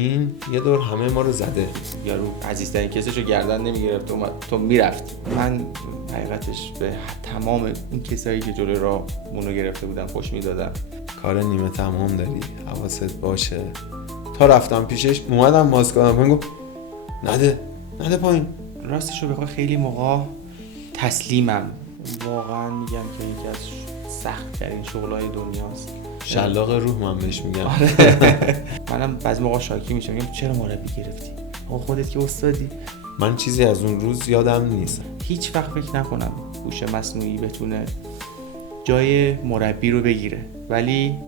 این یه دور همه ما رو زده. یارو عزیزترین کسشو گردن نمیگرفت تو میرفتی. من حقیقتش به تمام اون کسایی که جلوی راهمونو گرفته بودن خوش میدادم. کار نیمه تمام داری، حواست باشه. تا رفتم پیشش اومدم ماسک کنم، گفت نده پایین. راستشو بخوای خیلی موقع تسلیمم. واقعا میگم که یکی از سخت ترین شغلای دنیاست. شلاق روح من بهش میگم. منم بعضی موقع شاکی میشم، میگم چرا مربی گرفتی؟ خودت که استادی. من چیزی از اون روز یادم نیست. هیچ وقت فکر نکنم هوش مصنوعی بتونه جای مربی رو بگیره، ولی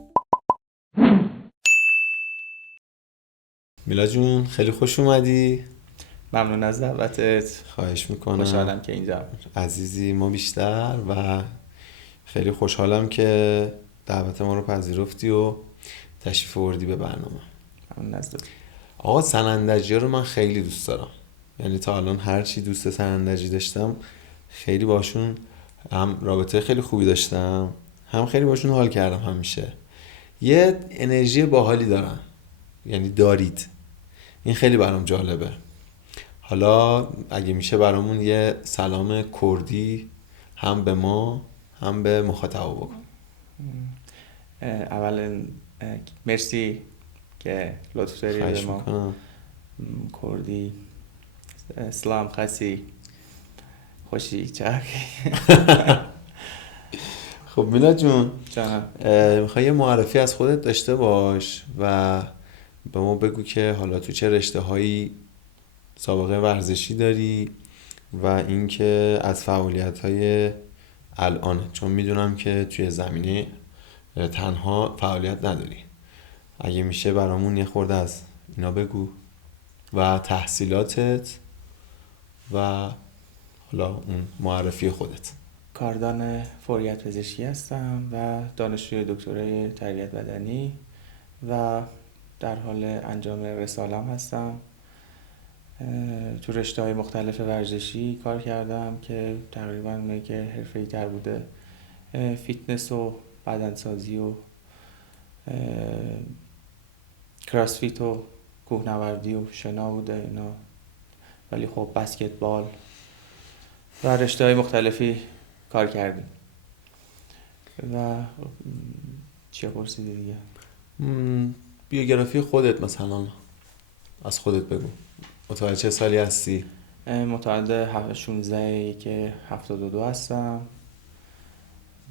میلا جون خیلی خوش اومدی. ممنون از دعوتت. خواهش میکنم. خوشحالم که اینجا عزیزی ما بیشتر، و خیلی خوشحالم که دعوت ما رو پذیرفتی و تشریف آوردی به برنامه. ممنون از دعوتت. آقا سنندجی رو من خیلی دوست دارم، یعنی تا الان هر چی دوست سنندجی داشتم خیلی باشون هم رابطه خیلی خوبی داشتم، هم خیلی باشون حال کردم. همیشه یه انرژی باحالی دارن، یعنی دارید. این خیلی برام جالبه. حالا اگه میشه برامون یه سلام کردی هم به ما هم به مخاطب بکن. اولا مرسی که لطف داری به خواهش ما. میکنم. کردی سلام خاصی خوشی چاک. خب میلا جون، جانم. میخوای یه معرفی از خودت داشته باش و به ما بگو که حالا تو چه رشته هایی سابقه ورزشی داری و اینکه از فعالیت های الان، چون میدونم که توی زمینه تنها فعالیت نداری. اگه میشه برامون یه خورده از اینا بگو و تحصیلاتت و حالا اون معرفی خودت. کاردان فوریت پزشکی هستم و دانشجوی دکترای تربیت بدنی و در حال انجام رساله‌ام هستم. تو رشته‌های مختلف ورزشی کار کردم که تقریباً اونایی که حرفه‌ای تر بوده، فیتنس و بدنسازی و کراسفیت و کوهنوردی و شنا بوده اینا، ولی خب بسکتبال و رشته‌های مختلفی کار کردیم. و چی پرسیدی دیگه؟ بیوگرافی خودت مثلا از خودت بگو. متولد چه سالی هستی؟ متولد 16 که 72 هستم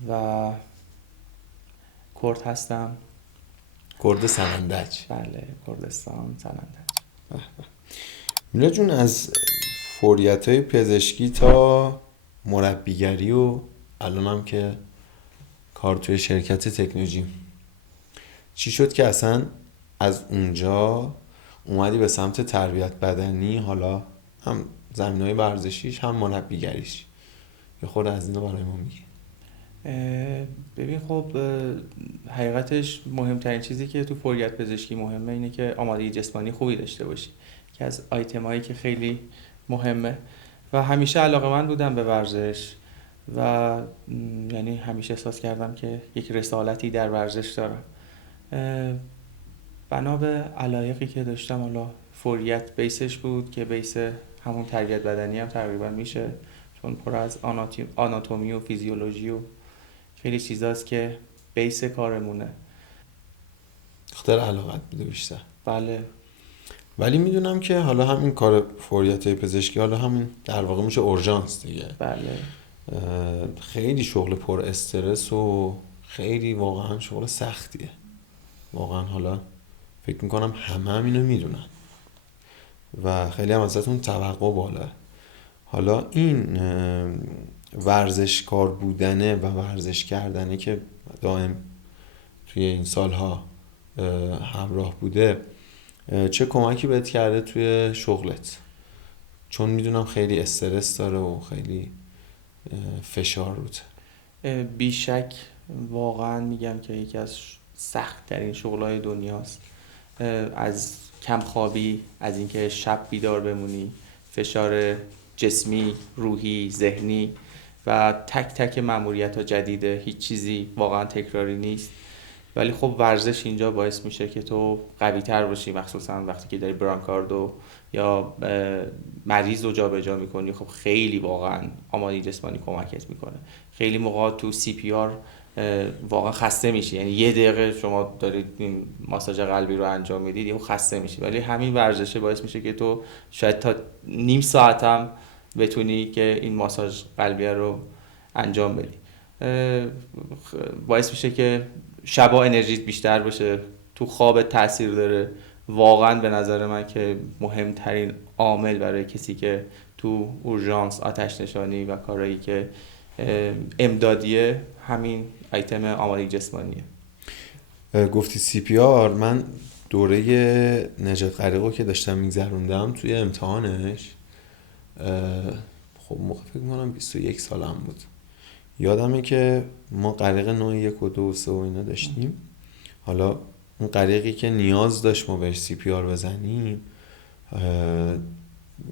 و کرد هستم. کرد سنندج. بله، کردستان سنندج. میلا جون، از فعالیت‌های پزشکی تا مربیگری و الان هم که کار توی شرکت تکنولوژی، چی شد که اصلا از اونجا اومدی به سمت تربیت بدنی، حالا هم زمینه‌های ورزشیش هم مربیگریش؟ یه خورده از اینا برای ما میگی؟ ببین خب حقیقتش مهمترین چیزی که تو فوریت پزشکی مهمه اینه که آمادگی جسمانی خوبی داشته باشی، که از آیتمایی که خیلی مهمه. و همیشه علاقه‌مند بودم به ورزش و یعنی همیشه احساس کردم که یک رسالتی در ورزش دارم. بنا به علایقی که داشتم، حالا فوریت بیسش بود که بیس همون تربیت بدنی هم تقریبا میشه، چون پر از آناتومی و فیزیولوژی و خیلی چیزاست که بیس کارمونه. خاطر علاقت بوده بیشتر؟ بله. ولی میدونم که حالا همین کار فوریت‌های پزشکی، حالا همین در واقع میشه اورژانس دیگه. بله. خیلی شغل پر استرس و خیلی واقعا شغل سختیه. واقعا حالا فکر میکنم همه اینو میدونن و خیلی هم ازتون توقع بالا. حالا این ورزشکار بودنه و ورزش کردنه که دائم توی این سالها همراه بوده، چه کمکی بهت کرده توی شغلت؟ چون میدونم خیلی استرس داره و خیلی فشار روته. بیشک واقعا میگم که یکی از سخت ترین شغلای دنیاست. از کمخوابی، از اینکه شب بیدار بمونی، فشار جسمی، روحی، ذهنی و تک تک مأموریت‌ها جدیده، هیچ چیزی واقعا تکراری نیست. ولی خب ورزش اینجا باعث میشه که تو قوی تر باشی، مخصوصا وقتی که داری برانکاردو یا مریض رو جابجا میکنی. خب خیلی واقعا آمادگی جسمانی کمکت میکنه. خیلی موقع تو سی پی آر واقعا خسته میشی، یعنی 1 دقیقه شما دارید این ماساژ قلبی رو انجام میدید یهو خسته میشی، ولی همین ورزشه باعث میشه که تو شاید تا نیم ساعت هم بتونی که این ماساژ قلبی رو انجام بدی. باعث میشه که شبا انرژیت بیشتر بشه، تو خوابت تاثیر داره. واقعا به نظر من که مهمترین عامل برای کسی که تو اورژانس، آتش نشانی و کارهایی که امدادیه، همین آیتم آمادگی جسمانیه. گفتی سی پی آر، من دوره نجات غریقو که داشتم میگذروندم توی امتحانش، خب موقع فکر میکنم 21 سالم بود، یادمه که ما غریق نوع 1 و 2 و 3 و اینا داشتیم. حالا اون غریقی که نیاز داشت ما بهش سی پی آر بزنیم،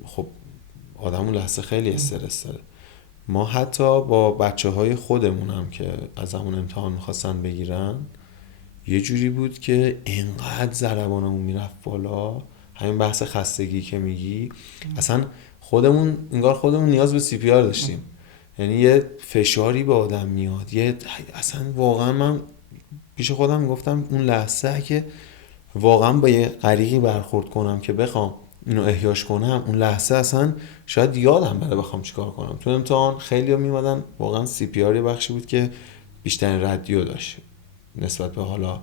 خب آدم اون لحظه خیلی استرس داره. ما حتی با بچه های خودمونم که از همون امتحان میخواستن بگیرن، یه جوری بود که انقدر ضربانمون میرفت بالا، همین بحث خستگی که میگی، اصلا خودمون انگار خودمون نیاز به سی پی آر داشتیم. یعنی یه فشاری به آدم میاد، اصلا واقعا من پیش خودم میگفتم اون لحظه که واقعا با یه غریقی برخورد کنم که بخوام اینو احیاش کنم، اون لحظه اصلا شاید یادم بره بخوام چیکار کنم. تو امتحان خیلی ها میمدن، واقعا سی پی آر یه بخشی بود که بیشترین ردیو داشت نسبت به حالا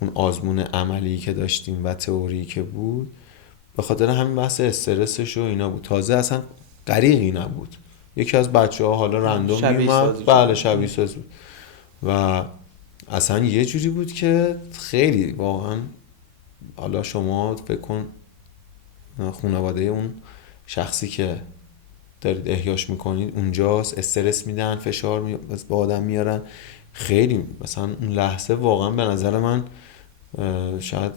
اون آزمون عملی که داشتیم و تئوری که بود، به خاطر همین بحث استرسش و اینا بود. تازه اصلا غریقی نبود، یکی از بچه‌ها حالا رندوم میومد، بله شبیه ساز بود و اصلا یه جوری بود که خیلی واقعا، حالا شما فکر کن خانواده اون شخصی که دارید احیاش میکنید اونجاست، استرس میدن، فشار به آدم میارن، خیلی مثلا اون لحظه واقعا به نظر من شاید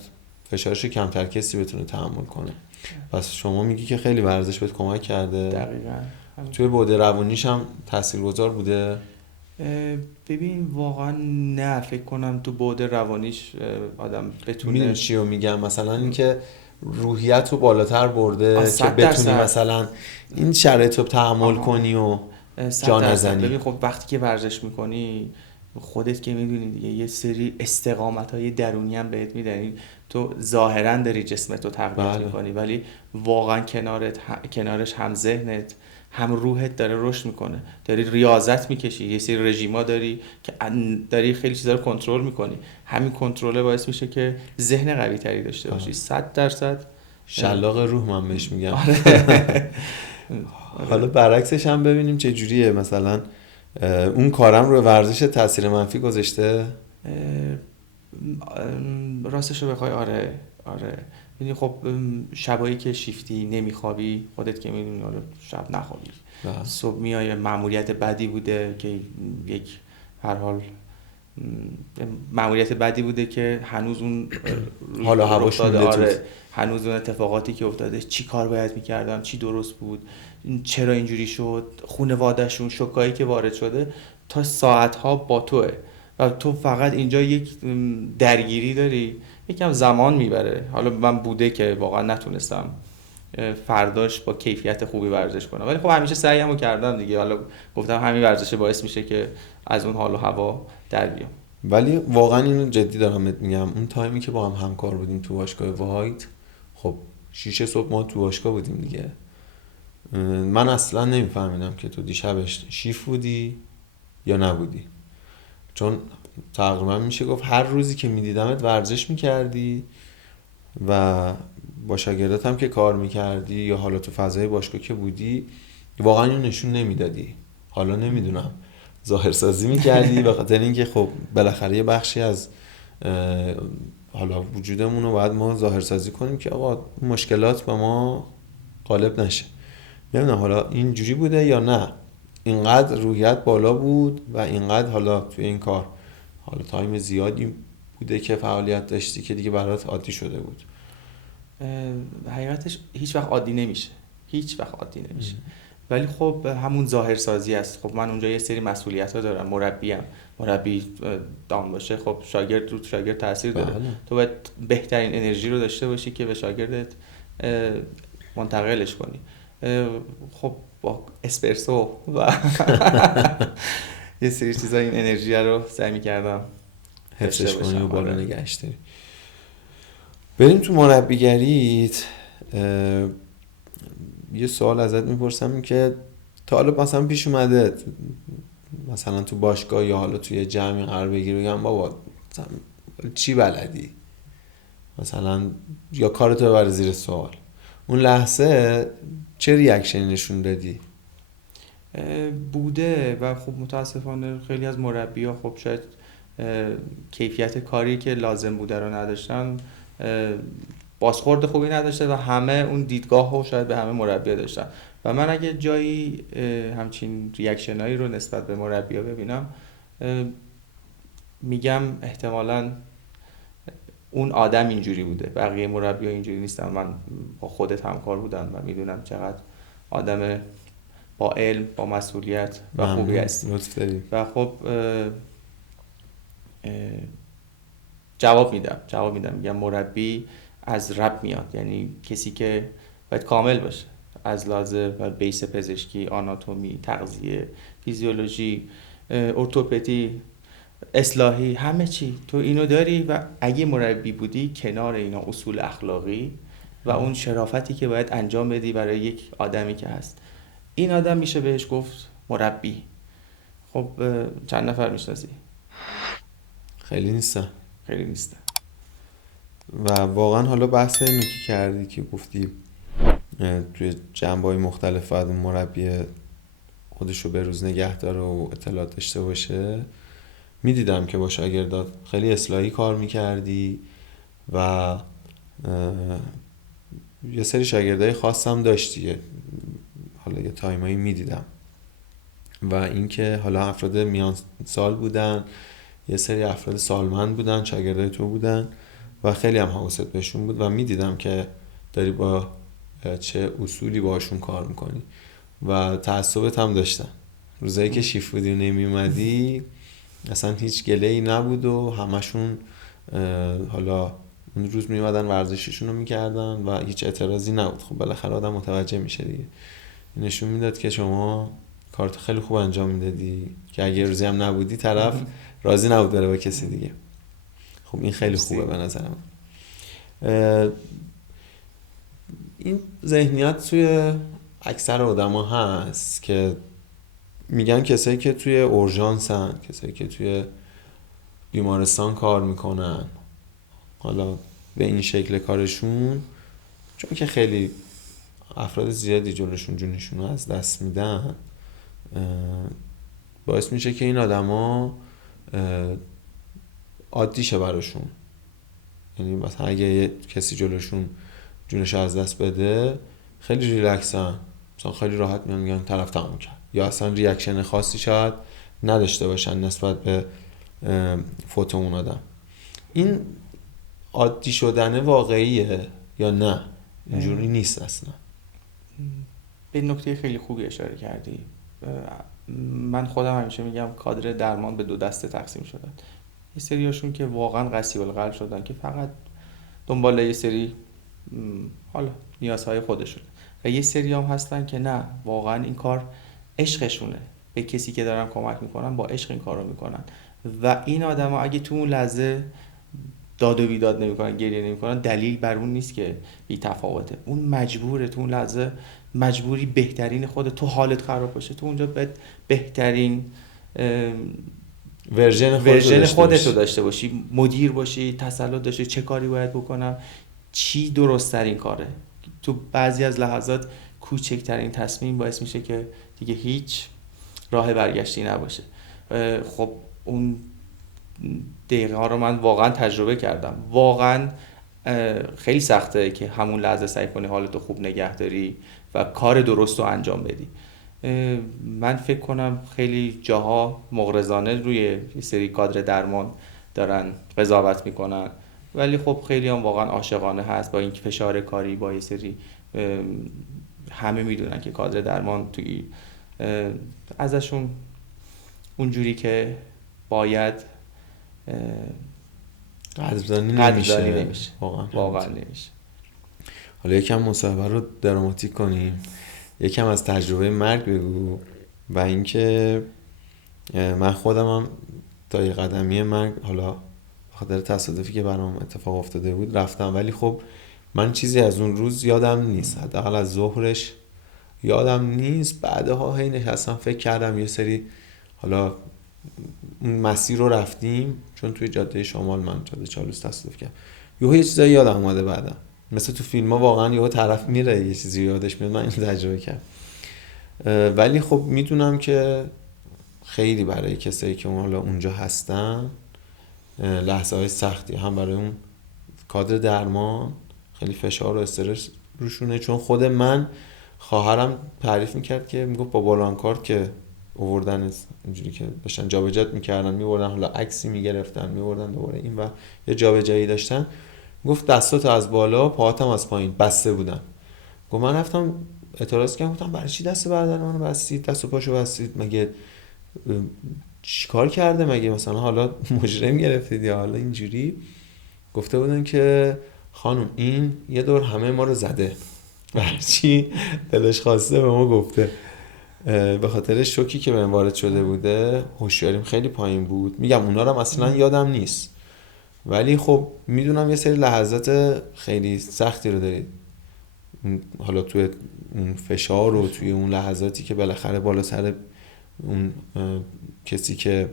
فشارش کمتر کسی بتونه تحمل کنه. پس شما میگی که خیلی ورزش بهت کمک کرده. دقیقاً. توی بعد روانیش هم تاثیرگذار بوده؟ ببین واقعا نه، فکر کنم تو بعد روانیش آدم بتونه. میدونی چی رو میگم؟ مثلا اینکه روحیت رو بالاتر برده که بتونی مثلا این شرایط رو تحمل کنی و جا نزنی. ببین خب وقتی که ورزش میکنی خودت که میدونی دیگه یه سری استقامت‌های درونی هم بهت میدن. تو ظاهرا داری جسمت رو تقویت میکنی، ولی واقعا کنارش هم ذهنت هم روحت داره رشد میکنه. داری ریاضت میکشی، یه سری رژیما داری که داری خیلی چیزا رو کنترل میکنی. همین کنترل باعث میشه که ذهن قوی تری داشته باشی. 100% شلاق روح من بهش میگم. حالا برعکسش هم ببینیم چه جوریه. مثلا اون کارم رو ورزش تاثیر منفی گذاشته؟ راستش رو بخوای آره. یعنی خب شبایی که شیفتی نمیخوابی، خودت که میدونی حالا شب نخوابی، صبح میای مأموریت بدی بوده که یک هر حال مأموریت بدی بوده که هنوز اون حالا هواش آره، هنوز اون اتفاقاتی که افتاده، چی کار باید میکردم، چی درست بود، چرا اینجوری شد، خانواده‌شون، شوکایی که وارد شده، تا ساعتها با توه و تو فقط اینجا یک درگیری داری، یکم زمان میبره. حالا من بوده که واقعا نتونستم فرداش با کیفیت خوبی ورزش کنم، ولی خب همیشه سعیمو کردم دیگه. حالا گفتم همین ورزش باعث میشه که از اون حال و هوا در بیام. ولی واقعا اینو جدی دارم میگم، اون تایمی که با هم همکار بودیم تو باشگاه وایت، خب 6 صبح ما تو باشگاه بودیم دیگه، من اصلا نمیفهمیدم که تو دیشبش شیف بودی یا نبودی، چون تقریبا میشه گفت هر روزی که میدیدمت ورزش میکردی و با شاگردات هم که کار میکردی یا حالا تو فضای باشگاه که بودی، واقعا اینو نشون نمیدادی. حالا نمیدونم ظاهرسازی میکردی به خاطر اینکه خب بالاخره یه بخشی از حالا وجودمون رو باید ما ظاهرسازی کنیم که آقا مشکلات به ما غالب نشه. نمیدونم حالا اینجوری بوده یا نه، اینقدر روحیت بالا بود و اینقدر حالا توی این کار حالا تایم زیادی بوده که فعالیت داشتی که دیگه برات عادی شده بود؟ حقیقتش هیچ وقت عادی نمیشه. ولی خب همون ظاهر سازی است. خب من اونجا یه سری مسئولیت ها دارم، مربی دام باشه، خب شاگرد رو شاگرد تاثیر داره. بله. تو باید بهترین انرژی رو داشته باشی که به شاگردت منتقلش کنی. خب با اسپرسو و یه سری چیزا این انرژی رو سعی می‌کردم حفظش کنی و بالا آره. نگهش داری. بریم تو مربیگریت. یه سوال ازت میپرسم که تا حالا مثلا پیش اومده مثلا تو باشگاه یا حالا توی جمعی قرار بگیری بگم بابا مثلا چی بلدی، مثلا یا کارتو ببر زیر سوال، اون لحظه چه ریاکشنی نشون دادی؟ بوده و خب متاسفانه خیلی از مربی‌ها خب شاید کیفیت کاری که لازم بوده رو نداشتن، بازخورد خوبی نداشته و همه اون دیدگاه رو شاید به همه مربی‌ها داشتن. و من اگه جایی همچین ریاکشنایی رو نسبت به مربی‌ها ببینم، میگم احتمالاً اون آدم اینجوری بوده، بقیه مربی‌ها اینجوری نیستن. من با خودت همکار بودم و میدونم چقدر آدم با علم، با مسئولیت و خوبی هستی. لطف داری. و خب جواب میدم میگم مربی از رب میاد، یعنی کسی که باید کامل باشه از لحاظ و بیس پزشکی، آناتومی، تغذیه، فیزیولوژی، ارتوپدی، اصلاحی، همه چی تو اینو داری. و اگه مربی بودی کنار اینا اصول اخلاقی و اون شرافتی که باید انجام بدی برای یک آدمی که هست، این آدم میشه بهش گفت مربی. خب چند نفر میشناسی؟ خیلی نیستم. خیلی نیستن. و واقعا حالا بحث اینو که کردی که گفتی توی جنبه‌های مختلف باید اون مربی خودشو به روز نگه داره و اطلاعات داشته باشه، میدیدم که با شاگردات خیلی اصلاحی کار میکردی و یه سری شاگردای خاصم داشتی، حالا یه تایمایی میدیدم. و اینکه حالا افراد میان سال بودن، یه سری افراد سالمند بودن، شاگردای تو بودن و خیلی هم حواست بهشون بود و میدیدم که داری با چه اصولی باشون کار میکنی و تعصبت هم داشتن. روزایی که شیفت بودی و نمی اومدی اصلا هیچ گله‌ای نبود و همشون حالا اون روز می اومدن ورزششون رو میکردن و هیچ اعتراضی نبود. خب بالاخره آدم متوجه میشه دیگه. نشون میداد که شما کارت خیلی خوب انجام میدادی که اگه روزی هم نبودی طرف راضی نبود بره با کسی دیگه. خب این خیلی خوبه به نظر من. این ذهنیت توی اکثر آدما هست که میگن کسایی که توی اورژانسن، کسایی که توی بیمارستان کار میکنن، حالا به این شکل کارشون، چون که خیلی افراد زیادی جلوشون جونشون رو از دست میدن، باعث میشه که این آدما عادی شه براشون. یعنی مثلا اگه کسی جلوشون جونش از دست بده خیلی ریلکسن، مثلا خیلی راحت میگن طرف تموم کرد، یا اصلا ریاکشن خاصی شاید نداشته باشن نسبت به فوت اون آدم. این عادی شدن واقعیه یا نه اینجوری نیست اصلا؟ به نکته خیلی خوبی اشاره کردی. من خودم همیشه میگم کادر درمان به دو دسته تقسیم شدن. یه سریاشون که واقعا قصیب القلب شدن که فقط دنبال یه سری حالا نیازهای خودشون، و یه سری هم هستن که نه، واقعا این کار عشقشونه، به کسی که دارن کمک میکنن با عشق این کار رو میکنن. و این آدم ها اگه تو اون لحظه داد و بیداد نمیکنن، گریه نمیکنن، دلیل بر اون نیست که بی تفاوته. اون مجبوره تو اون لحظه، مجبوری بهترین خودت، تو حالت خراب باشه، تو اونجا بهترین ورژن خودت رو داشته باشی، مدیر باشی، تسلط داشته چه کاری باید بکنم، چی درست ترین کاره. تو بعضی از لحظات کوچکترین تصمیم باعث میشه که دیگه هیچ راه برگشتی نباشه. خب اون دقیقه ها رو من واقعا تجربه کردم. واقعا خیلی سخته که همون لحظه سعی کنی حالتو خوب نگه داری و کار درست رو انجام بدی. من فکر کنم خیلی جاها مغرضانه روی یه سری کادر درمان دارن قضاوت میکنن، ولی خب خیلی هم واقعا عاشقانه هست با این فشار کاری، با یه سری همه میدونن که کادر درمان توی ازشون اونجوری که باید قدردانی نمیشه. واقعا نمیشه. حالا یکم مصاحبه رو دراماتیک کنیم، یکم از تجربه مرگ بگو و اینکه من خودم هم تا یه قدمی مرگ، حالا به خاطر تصادفی که برام اتفاق افتاده بود رفتم، ولی خب من چیزی از اون روز یادم نیست، حداقل از ظهرش یادم نیست. بعدها هی نشستم فکر کردم یه سری، حالا اون مسیر رو رفتیم چون توی جاده شمال من جاده چالوس تصادف کردم، یه چیزایی یادم اومده بعدم، مثل تو فیلم ها واقعا یه طرف میره یه چیزی یادش میاد، من اینو تجربه کردم. ولی خب میدونم که خیلی برای کسایی که حالا اونجا هستن لحظه های سختی، هم برای اون کادر درمان خیلی فشار و استرس روشونه، چون خود من خواهرم تعریف میکرد که میگفت با بلانکارد که آوردن اینجوری که داشتن جابجات میکردن میبردن، حالا عکسی میگرفتن میبردن دوباره این و یه جابجایی داشتن، گفت دستات از بالا پاهاتم از پایین بسته بودن. گفت من رفتم اعتراض کردم، گفتم برای چی دست برادر منو بستید، دست و پاشو بستید، مگه چیکار کرده، مگه مثلا حالا مجرم گرفتید یا حالا اینجوری. گفته بودن که خانم این یه دور همه ما رو زده، برچی دلش خواسته به ما گفته. به خاطر شوکی که بهم وارد شده بوده هوشیاریم خیلی پایین بود. میگم اونا رو اصلا یادم نیست، ولی خب میدونم یه سری لحظات خیلی سختی رو دارید، حالا توی اون فشار و توی اون لحظاتی که بالاخره بالا سر اون کسی که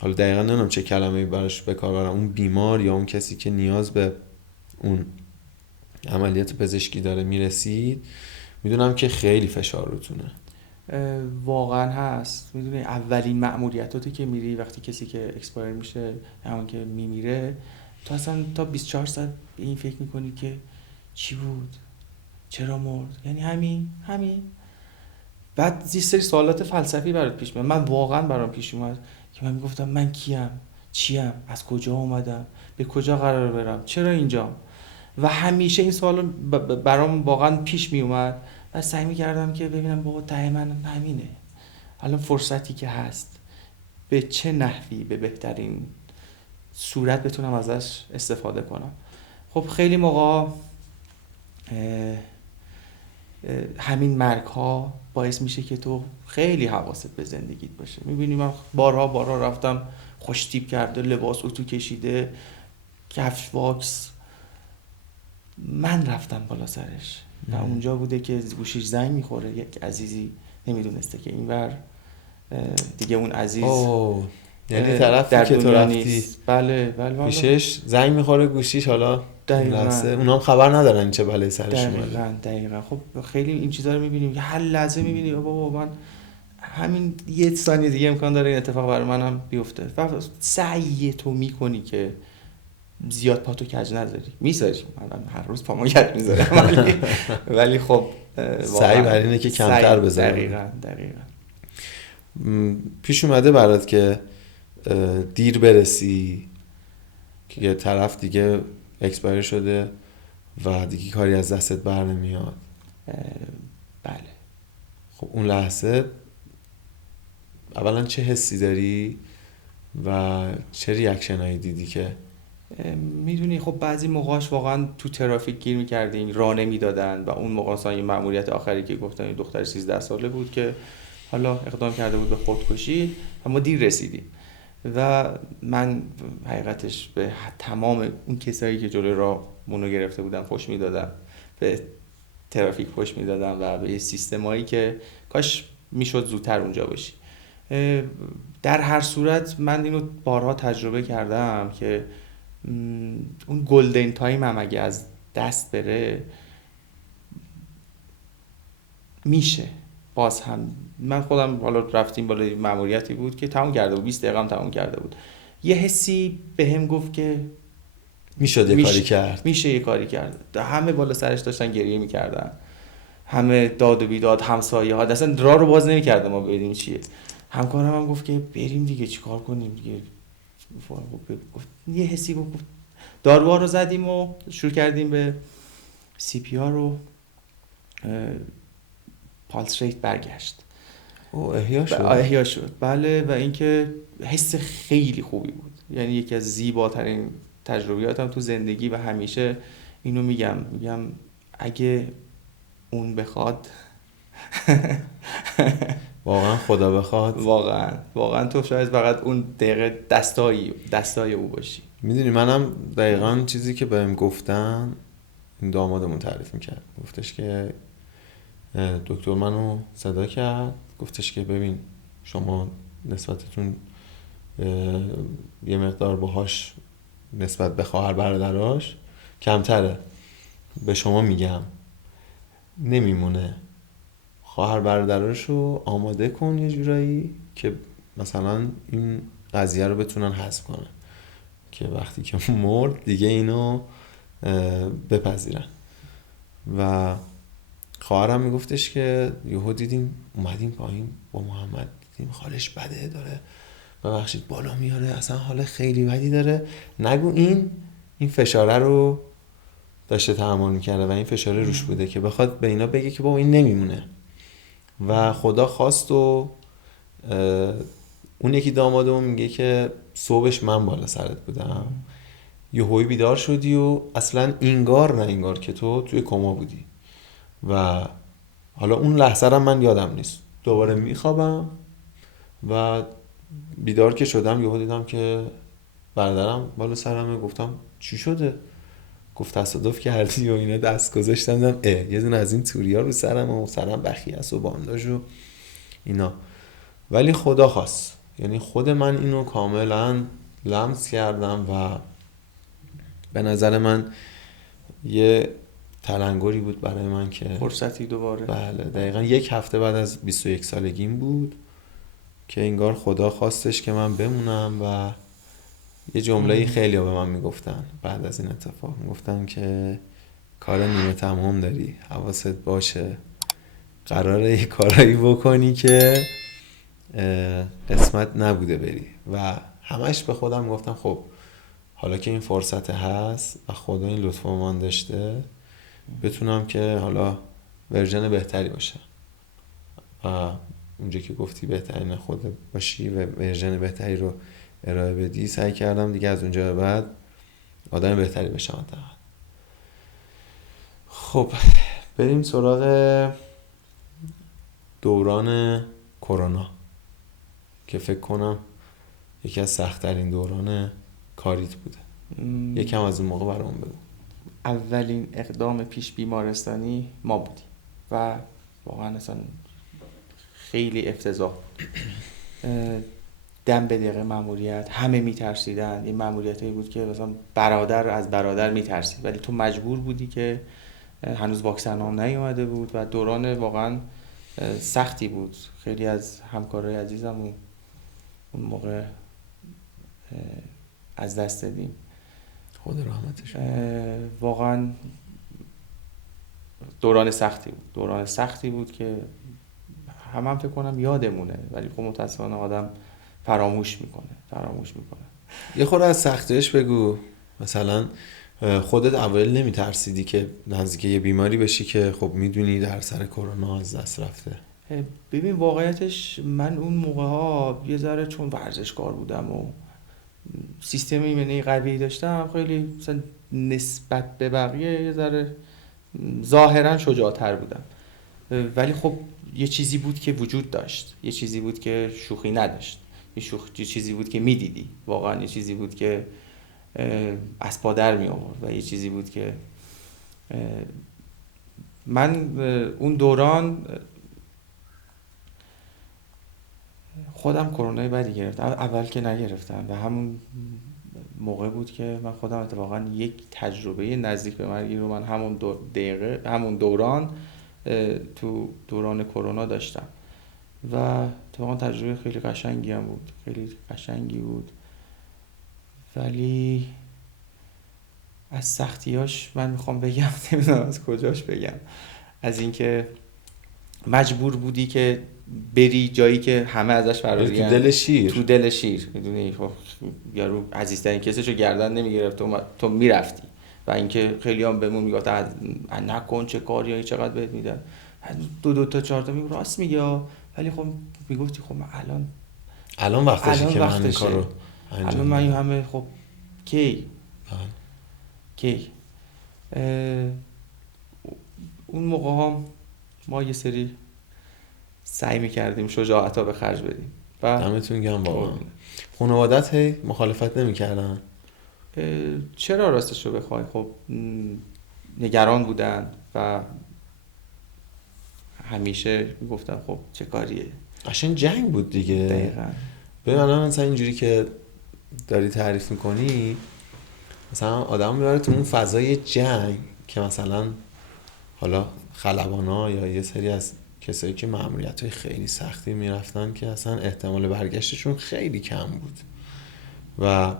حالا دقیقا نمیدونم چه کلمه‌ای براش به کار برم، اون بیمار یا اون کسی که نیاز به اون عملیات پزشکی داره میرسید، میدونم که خیلی فشار روتونه. واقعا هست. میدونی اولین مأموریتاتی که میری وقتی کسی که اکسپایر میشه، همون که میمیره، تو اصلا تا 24 ساعت به این فکر میکنی که چی بود، چرا مرد، یعنی همین. بعد یه سری سوالات فلسفی برات پیش میاد. من واقعا برام پیش اومد که من میگفتم من کیم، چیم، از کجا اومدم، به کجا قرار برم، چرا اینجام. و همیشه این سوال برام واقعا پیش می اومد و سعی می‌کردم که ببینم بابا ته من همینه، الان فرصتی که هست به چه نحوی به بهترین صورت بتونم ازش استفاده کنم. خب خیلی موقع همین مرگ ها باعث میشه که تو خیلی حواست به زندگیت باشه. میبینی من بارها رفتم خوش تیپ کرده، لباس اتو کشیده، کفش واکس، من رفتم بالا سرش و اونجا بوده که گوشیش زنگ میخوره، یک عزیزی نمیدونسته که اینور دیگه اون عزیز یعنی طرفی که تو رفتی بله پیشش زنگ میخوره گوشیش، حالا لحظه اونا هم خبر ندارن چه بلایی سرش اومده. دقیقاً. خب خیلی این چیزا رو میبینیم که هر لحظه میبینی بابا من همین یه ثانیه دیگه امکان داره این اتفاق برای منم بیفته و سعی تو میکنی که زیاد پاتو کج نذاری، میذاری، من هر روز پامو کج میذارم ولی خب سعی بر اینه که کمتر بذاری. دقیقاً. پیش اومده برات که دیر برسی که یه طرف دیگه اکسپایر شده و دیگه کاری از دستت بر نمیاد؟ بله. خب اون لحظه اولا چه حسی داری و چه ریاکشنایی دیدی که میدونی خب بعضی موقعاش واقعا تو ترافیک گیر میکردیم، راه نمیدادن و اون موقع اصلا این مأموریت آخری که گفتم این دختر 13 ساله بود که حالا اقدام کرده بود به خودکشی و ما دیر رسیدیم و من حقیقتش به تمام اون کسایی که جلوی راه مونو گرفته بودن فوش میدادم، به ترافیک فوش میدادم و به سیستمایی که کاش میشد زودتر اونجا باشی. در هر صورت من اینو بارها تجربه کردم که اون گلدن تایم هم اگه از دست بره میشه باز هم. من خودم حالا رفتیم بالا مأموریتی بود که تموم کرده بود، 20 دقیقه هم تموم کرده بود، یه حسی بهم گفت که میشه یه کاری کرد. همه بالا سرش داشتن گریه میکردن، همه داد و بیداد، همسایه ها اصلا راه رو باز نمیکردن ما ببینیم چیه. همکارم هم گفت که بریم دیگه چیکار کنیم دیگه. گفت یه حسی گفت داروها رو زدیم و شروع کردیم به سی پی آر رو پالس ریت برگشت، او احیا شد. احیا شد بله. و اینکه حس خیلی خوبی بود، یعنی یکی از زیباترین تجربیاتم تو زندگی و همیشه اینو میگم اگه اون بخواد واقعا خدا بخواد، واقعا تو شاید فقط اون دقیقه دستای او باشی. میدونی منم دقیقاً چیزی که بهم گفتن، این دامادمون تعریف میکرد، گفتش که دکتر منو صدا کرد، گفتش که ببین شما نسبتتون یه مقدار باهاش نسبت به خواهر برادراش کمتره، به شما میگم نمیمونه، خواهر برادراشو آماده کن یه جورایی که مثلا این قضیه رو بتونن حذف کنن که وقتی که مرد دیگه اینو بپذیرن. و خواهرم میگفتش که یهو دیدیم اومدیم پایین با محمد، دیدیم حالش بده، داره ببخشید بالا میاره، اصلا حال خیلی بدی داره، نگو این فشاره رو داشته تحمل میکنه و این فشاره روش بوده که بخواد به اینا بگه که بابا این نمیمونه. و خدا خواست و اون یکی دامادمون میگه که صبحش من بالا سرت بودم، یهویی بیدار شدی و اصلا انگار که تو توی کما بودی و حالا اون لحظه رو من یادم نیست. دوباره میخوابم و بیدار که شدم یهو دیدم که برادرم بالا سرمه. گفتم چی شده؟ گفت تصادف کردی و اینا، دست گذاشتم دیدم یه دونه از این توریا رو سرم و سرم بخیه است و بانداژ و اینا. ولی خدا خواست، یعنی خود من اینو کاملا لمس کردم و به نظر من یه تلنگری بود برای من که فرصتی دوباره. بله دقیقا 1 هفته بعد از 21 سالگیم بود که انگار خدا خواستش که من بمونم. و یه جمله‌ای خیلی به من میگفتن بعد از این اتفاق، میگفتن که کار نیمه تمام داری، حواست باشه، قراره یه کارایی بکنی که قسمت نبوده بری. و همش به خودم گفتم خب حالا که این فرصت هست و خدا این لطف به من داشته، بتونم که حالا ورژن بهتری باشه و اونجا که گفتی بهترین خودت باشی و ورژن بهتری رو ارائه بدی، سعی کردم دیگه از اونجا به بعد آدم بهتری بشم. خب بریم سراغ دوران کرونا که فکر کنم یکی از سخت‌ترین دوران کاریت بوده. یکم از اون موقع برام بگو. اولین اقدام پیش بیمارستانی ما بودیم و واقعا اصلا خیلی افتضاح. دم به دقیقه مأموریت، همه میترسیدن. این مأموریتایی بود که مثلا برادر از برادر میترسید، ولی تو مجبور بودی که هنوز واکسن هم نیومده بود و دوران واقعا سختی بود. خیلی از همکارای عزیزم اون موقع از دست دادیم. خدا رحمتش. واقعا دوران سختی بود که هم فکر کنم یادمونه، ولی خب متاسفانه آدم فراموش میکنه. یه خورده از سختیش بگو. مثلا خودت اول نمیترسیدی که نزدیک یه بیماری بشی که خب میدونی در سر کرونا از دست رفته؟ ببین واقعیتش من اون موقع ها یه ذره چون ورزشکار بودم و سیستم ایمنی قوی داشتم، خیلی مثلا نسبت به بقیه یه ذره ظاهرا شجاعتر بودم، ولی خب یه چیزی بود که وجود داشت، یه چیزی بود که شوخی نداشت، یه چیزی بود که میدیدی، واقعا یه چیزی بود که از پا در می آورد و یه چیزی بود که من اون دوران خودم کرونای بدی گرفتم. اول که نگرفتم و همون موقع بود که من خودم اتفاقا یک تجربه نزدیک به مرگی رو من همون دوران تو دوران کرونا داشتم و اتفاقا تجربه خیلی قشنگی بود، ولی از سختیاش من میخوام بگم، نمیدونم از کجاش بگم، از اینکه مجبور بودی که بری جایی که همه ازش فراری، تو دل شیر میدونی، خب یارو عزیزترین کسشو گردن نمیگرفت تو میرفتی و اینکه خیلی هم بهمون میگفتن نکن چه کاری، چقدر بهت میدن، دو تا 4 تا میگم راست میگه، ولی خب میگفتی خب من الان وقتشه الان که من این وقتشه. کارو الان انجام من این بدم. همه خب کی بله. کی اه، اون موقع هم ما یه سری سعی میکردیم شجاعتا به خرج بدیم و دمتون گرم واقعا. خانوادت هی مخالفت نمی‌کردن؟ چرا راستش رو بخوای خب نگران بودن و همیشه میگفتن خب چه کاریه. قشنگ جنگ بود دیگه. دقیقاً. ببین الان مثلا اینجوری که داری تعریف میکنی، مثلا آدم میبره تو اون فضای جنگ که مثلا حالا خلبانا یا یه سری از کسایی که مأموریت‌های خیلی سختی میرفتن که اصلا احتمال برگشتشون خیلی کم بود و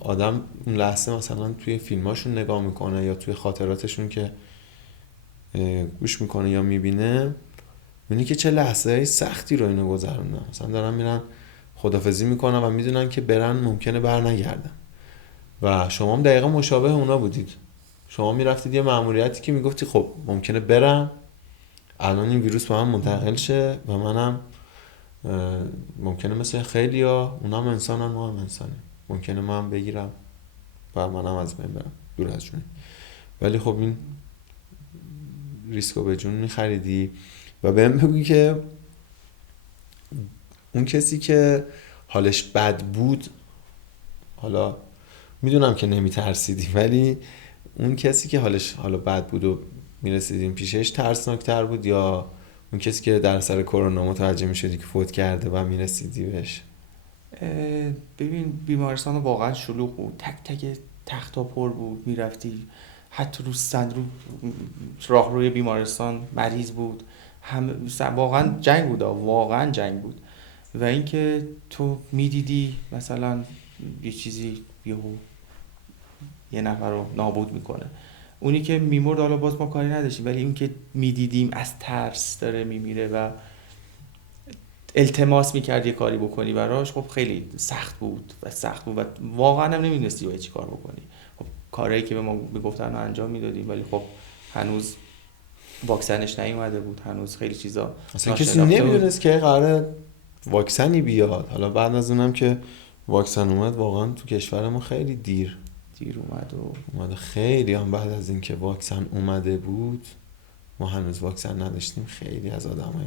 آدم اون لحظه مثلا توی فیلماشون نگاه میکنه یا توی خاطراتشون که گوش میکنه یا میبینه، میبینی که چه لحظه سختی رو اینو گذروندن. مثلا دارن میرن خدافظی میکنن و میدونن که برن ممکنه بر نگردن و شما هم دقیقا مشابه اونا بودید. شما میرفتید یه مأموریتی که میگفتی خب ممکنه برم، الان این ویروس به من منتقل شه و منم ممکنه مثل خیلیا، اونم انسانن ما هم انسانیم، ممکنه من بگیرم و منم از بین برم دور از جون. ولی خب این ریسکو به جون میخریدی و بهم بگو که اون کسی که حالش بد بود، حالا میدونم که نمیترسیدی، ولی اون کسی که حالش حالا بد بود و میرسیدیم پیشش ترسناکتر بود یا اون کسی که در سر کرونا متوجه میشدی که فوت کرده و میرسیدی بهش؟ ببین بیمارستان واقعا شلوغ بود، تک تک تختا پر بود، میرفتی حتی رو راهروی بیمارستان مریض بود، واقعا جنگ بود، واقعا جنگ بود. و اینکه تو میدیدی مثلا یه چیزی یه نفر رو نابود میکنه، اونی که میمرد حالا باز ما کاری نداشتیم، ولی اون که میدیدیم از ترس داره میمیره و التماس میکرد یه کاری بکنی براش، خب خیلی سخت بود و واقعا هم نمیدونستی باید چی کار بکنی. خب کارهایی که به ما میگفتن رو انجام میدادیم، ولی خب هنوز واکسنش نیومده بود، هنوز خیلی چیزا اصلا کسی نمیدونست که قراره واکسنی بیاد. حالا بعد از اونم که واکسن اومد واقعا تو کشور ما خیلی دیر اومد. خیلی هم بعد از اینکه واکسن اومده بود ما هنوز واکسن نداشتیم، خیلی از آدمای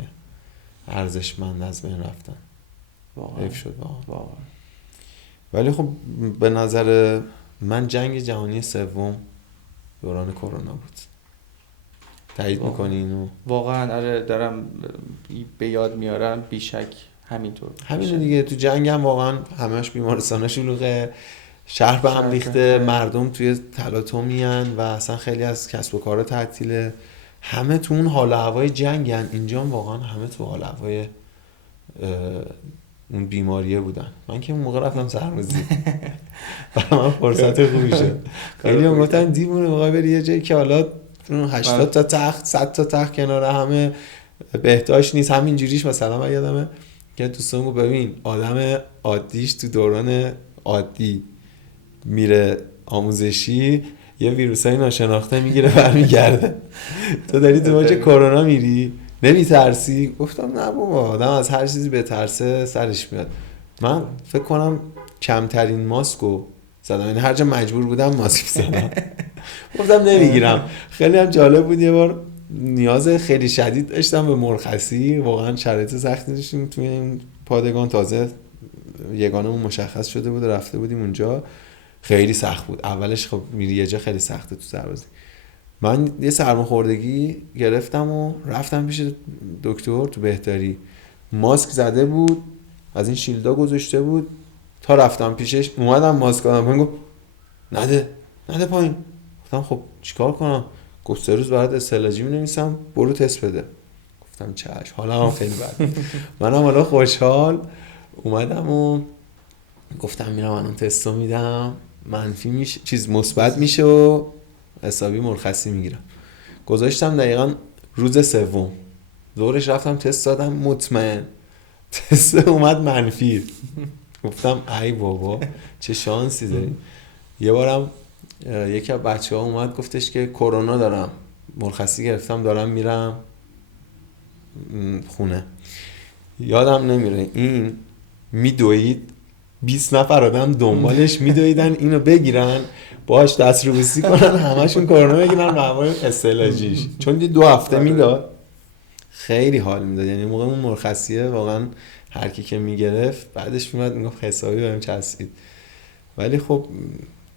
ارزشمند از بین رفتن. حیف شد واقعا. ولی خب به نظر من جنگ جهانی سوم دوران کرونا بود. تایید میکنی اینو؟ واقعا آره، دارم به یاد میارم، بیشک همینطور. همین دیگه، تو جنگ هم واقعا همش بیمارستانا شلوغه، شهر به هم ریخته، مردم توی تلاطمین و اصلا خیلی از کسب و کارها تعطیله، همه تو اون حال و هوای جنگن. اینجا واقعا همه تو حال و هوای اون بیماریه بودن. من که اون موقع رفتم سربازی برای من فرصت خوبی شد. خیلی هم گفتن دیوونه موقع بری یه جایی که حالا 80 تا تخت 100 تا تخت کنار همه بهداشت نیست، همینجوریش. مثلا من یادمه که دوستان گفت ببین آدم عادیش تو دوران عادی میره آموزشی یه ویروسای ناشناخته میگیره برمیگرده، تو داری تو واژه کرونا میری نمیترسی؟ گفتم نه بابا، آدم از هر چیزی بترسه سرش میاد. من فکر کنم کمترین ماسکو زدم، یعنی هر جا مجبور بودم ماسک زدم. گفتم نمیگیرم. خیلی هم جالب بود، یه بار نیاز خیلی شدید داشتم به مرخصی، واقعا شرایط سختی داشتیم توی این پادگان، تازه یگانمون مشخص شده بود و رفته بودیم اونجا. خیلی سخت بود اولش، خب میری یه جا خیلی سخته تو سربازی. من یه سرماخوردگی گرفتم و رفتم پیش دکتر تو بهداری، ماسک زده بود، از این شیلدا گذاشته بود، تا رفتم پیشش اومدم ماسک دادم، من گفت نده پایین. گفتم خب چیکار کنم؟ گفت 3 روز برات استعلاجی می‌نویسم، برو تست بده. گفتم چشم. حالا هم خیلی بد. منم حالا خوشحال اومدم و گفتم میرم الان تستو میدم، منفی میشه چیز مثبت میشه و حسابی مرخصی میگیرم. گذاشتم دقیقاً روز سوم ظهرش رفتم تست دادم، مطمئن تست اومد منفی. گفتم ای بابا چه شانسی داریم. یه بارم یکی از بچه‌ها اومد گفتش که کرونا دارم، مرخصی گرفتم دارم میرم خونه. یادم نمیره این میدوید 20 نفر آدم دنبالش میدویدن اینو بگیرن باهاش دست رو بوسی کنن همشون کرونا بگیرن معمول استعلاجیش، چون 2 هفته میداد خیلی حال میداد. یعنی موقع اون مرخصیه واقعا هر کی که میگرفت بعدش میاد میگفت حسابی بهم چسبید. ولی خب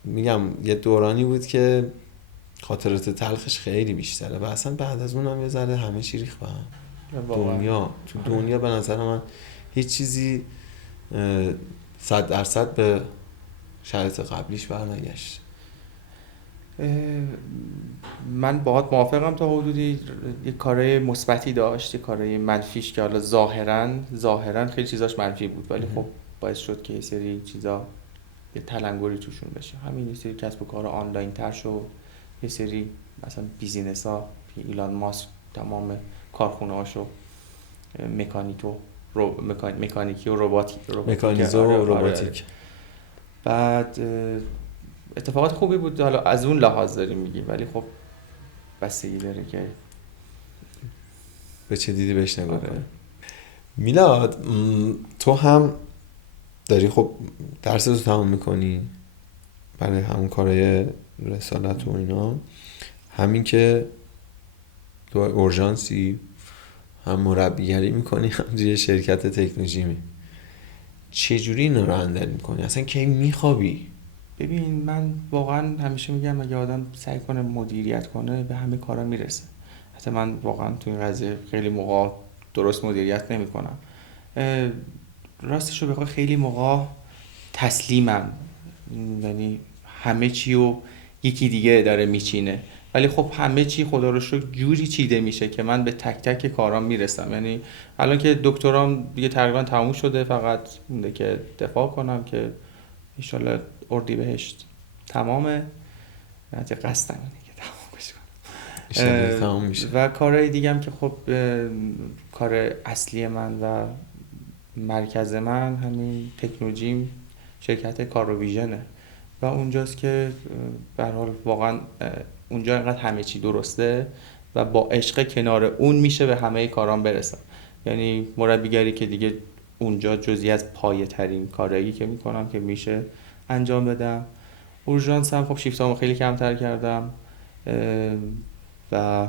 میگم یه دورانی بود که خاطرات تلخش خیلی بیشتره و اصلا بعد از اونم یه ذره همه چی ریخت به هم. دنیا به نظر من هیچ چیزی 100% به شرایط قبلیش برنگشت. من باهات موافقم تا حدودی. یه کارهای مثبتی داشت، یه کارهای منفیش که حالا ظاهرا خیلی چیزاش منفی بود، ولی خب باعث شد که یه سری چیزا یه تلنگری توشون بشه. همین یه سری کسب و کار آنلاین تر شد، یه سری مثلا بیزینس ها، ایلان ماسک تمام کارخونه هاشو مکانیکی و روباتیک. بعد اتفاقات خوبی بود حالا از اون لحاظ داریم میگیم، ولی خب بستگی داره که به چه دیدی بهش نگاه کنی. میلاد تو هم داری خب درستو تمام میکنی برای همون کارهای رسالت و اینا، همین که تو اورژانسی هم مربیگری میکنی هم توی شرکت تکنولوژی چجوری اینو رو هندل میکنی؟ اصلا کی میخوابی؟ ببین من واقعا همیشه میگم اگه آدم سعی کنه مدیریت کنه به همه کارا میرسه. حتی من واقعا تو این قضیه خیلی موقع درست مدیریت نمیکنم. راستش رو بخوای خیلی موقع تسلیمم، یعنی همه چی رو یکی دیگه داره میچینه، ولی خب همه چی خدا رو شکر جوری چیده میشه که من به تک تک کارام میرسم. یعنی الان که دکترام دیگه تقریبا تموم شده، فقط مونده که دفاع کنم که انشالله اردیبهشت تمامه. حتی قصدم اینه که تمام میشه. و کارهای دیگه هم که خب کار اصلی من و مرکز من همین تکنولوژیم، شرکت کاروویژنه و اونجاست که به هر حال واقعا اونجا اینقدر همه چی درسته و با عشق کنار اون میشه به همه کارام برسم. یعنی مربیگری که دیگه اونجا جزئی از پایه ترین کارهایی که میکنم که میشه انجام بدم. اورژانس هم خب شیفتامو خیلی کمتر کردم و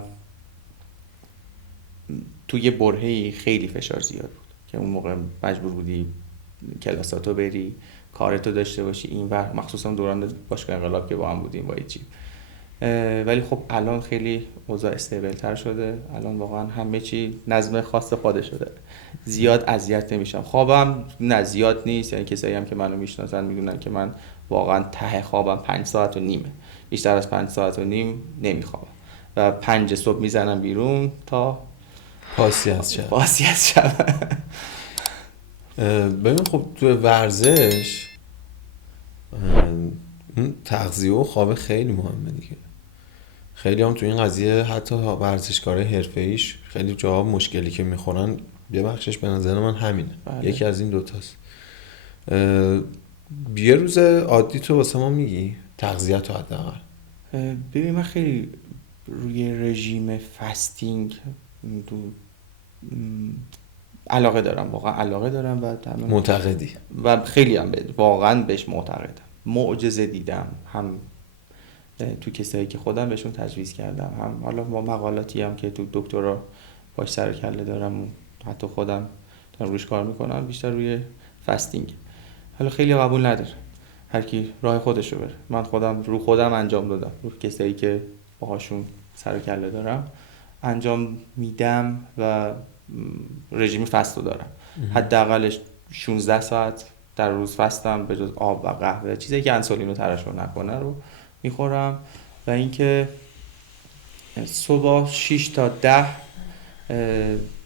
توی برهه‌ای خیلی فشار زیاد بود که اون موقع مجبور بودی کلاساتو بری، کارتو داشته باشی این وقت، مخصوصا دوران باشگاه انقلاب که با هم بودیم با ایچی. ولی خب الان خیلی اوضاع استیبل تر شده، الان واقعا همه چی نظم خاص خودش شده، زیاد اذیت نمیشم. خوابم نه زیاد نیست، یعنی کسایی هم که منو میشناسن میدونن که من واقعا ته خوابم 5 ساعت و نیمه، بیشتر از 5 ساعت و نیم نمیخوابم و 5 صبح میزنم بیرون تا پاسی از شب. ببین خب تو ورزش تغذیه و خواب خیلی مهمه دیگه. خیلی هم تو این قضیه حتی ورزشکارای حرفه‌ایش خیلی جاها مشکلی که میخورن یه بخشش به نظر من همینه. بله. یکی از این دوتاست. یه روز عادی تو واسه ما میگی تغذیه تو حداقل؟ ببین من خیلی روی رژیم فستینگ علاقه دارم، واقعا علاقه دارم و معتقدی؟ و خیلی هم واقعا بهش معتقدم. معجزه دیدم هم تو کسایی که خودم بهشون تجویز کردم، هم حالا با مقالاتی هم که تو دکترا باش سر کله دارم، حتی خودم دارم روش کار میکنم بیشتر روی فستینگ. حالا خیلی قبول نداره، هر کی راه خودشو بره. من خودم رو خودم انجام دادم، رو کسایی که باهاشون سر کله دارم انجام میدم و رژیم فست رو دارم. حداقلش 16 ساعت در روز فستم به جز آب و قهوه، چیزی که انسولین رو ترشح نکنه رو میخورم و اینکه صبح 6 تا 10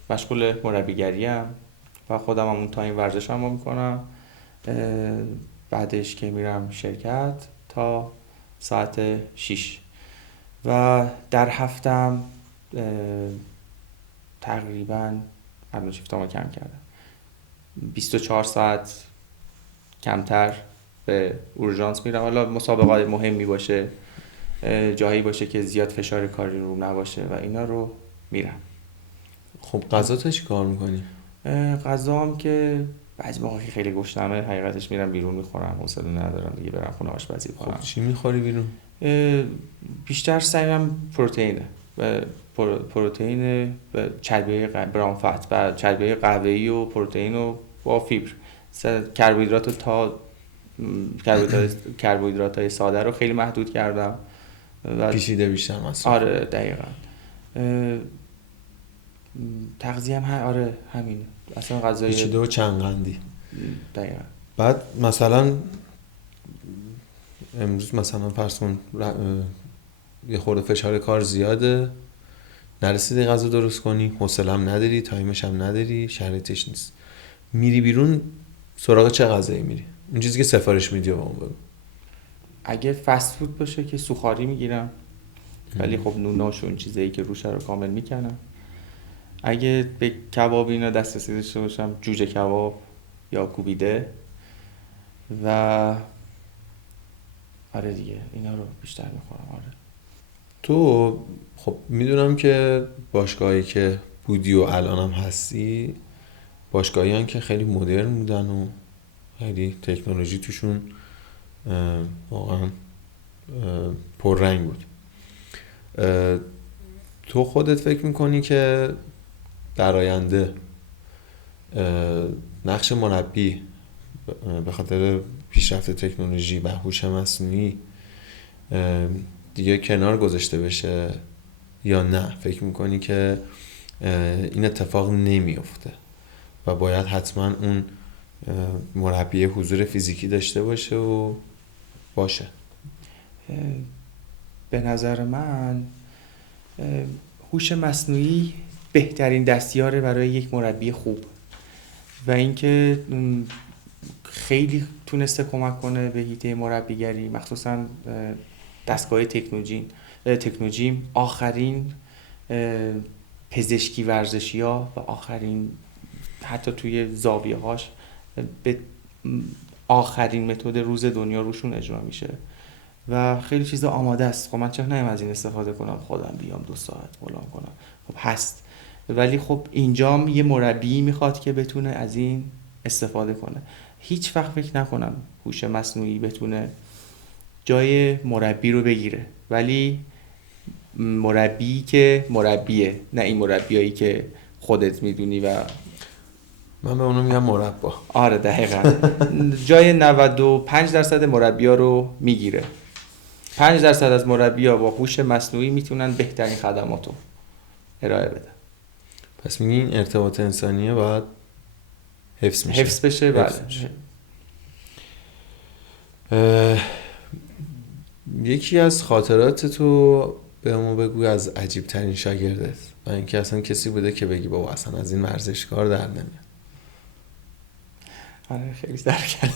مشغول مربیگریم و خودم اون تایم ورزشم رو میکنم. بعدش که میرم شرکت تا ساعت 6 و در هفتم تقریبا الان شیفتامو کم کردم، 24 ساعت کمتر به اورژانس میرم. حالا مسابقات مهمی باشه جایی باشه که زیاد فشار کاری رو نباشه و اینا رو میرم. خب غذا تو چی کار میکنی؟ غذا هم که بعضی موقع که خیلی گشنمه حقیقتش میرم بیرون میخورم، حوصله ندارم دیگه برم خونه آشپزی کنم. خب چی میخوری بیرون؟ بیشتر سعیم پروتئینه و پروتئین و چربی براون فت و چربی قهوه‌ای و پروتئین و با فیبر. کربوهیدرات تا کربوهیدرات ساده رو خیلی محدود کردم و پیچیده بیشتر مصرف. آره دقیقاً. تغذیه هم آره همینه اصلا، غذای پیچیده و چند قندی. دقیقاً. بعد مثلا امروز مثلا فرض کن یه خورده فشار کار زیاده، نرسیدی غذا درست کنی، حوصله‌ام نداری، تایمش هم نداری، شرایطش نیست، میری بیرون سراغ چه غذایی میری؟ اون چیزی که سفارش میدی به اون بگو. اگه فست فود باشه که سوخاری میگیرم، ولی خب نوناش و اون چیزایی که روش رو کامل میکنم. اگه به کباب اینا دسترسی داشته باشم، جوجه کباب یا کوبیده و آره دیگه اینا رو بیشتر میخورم. آره. تو خب میدونم که باشگاهی که بودی و الانم هستی باشگاهی که خیلی مدرن بودن و خیلی تکنولوژی توشون واقعا پررنگ بود. تو خودت فکر میکنی که در آینده نقش مربی به خاطر پیشرفت تکنولوژی و هوش مصنوعی دیگه کنار گذاشته بشه یا نه فکر میکنی که این اتفاق نمیفته و باید حتما اون مربی حضور فیزیکی داشته باشه و باشه؟ به نظر من هوش مصنوعی بهترین دستیاره برای یک مربی خوب و اینکه خیلی تونسته کمک کنه به حیطه مربیگری، مخصوصا دستگاه تکنولوژی آخرین پزشکی ورزشی‌ها و آخرین حتی توی زاویه‌هاش به آخرین متد روز دنیا روشون اجرا میشه و خیلی چیزا آماده است. خب من چرا نیم از این استفاده کنم، خودم بیام 2 ساعت فلان کنم؟ خب هست، ولی خب اینجام یه مربی میخواد که بتونه از این استفاده کنه. هیچ وقت فکر نکنم هوش مصنوعی بتونه جای مربی رو بگیره، ولی مربی که مربیه، نه این مربیایی که خودت میدونی و من به اونو میگم مربا. آره دقیقاً. جای 95% مربی‌ها رو میگیره. 5% از مربی‌ها با هوش مصنوعی میتونن بهترین خدماتو ارائه بدن. پس میگی این ارتباط انسانیه باید حفظ بشه. بله. یکی از خاطرات تو به ما بگو از عجیب ترین شاگردت و اینکه اصلا کسی بوده که بگی بابا اصلا از این ورزشکار در نمیاد. آره خیلی سرکله.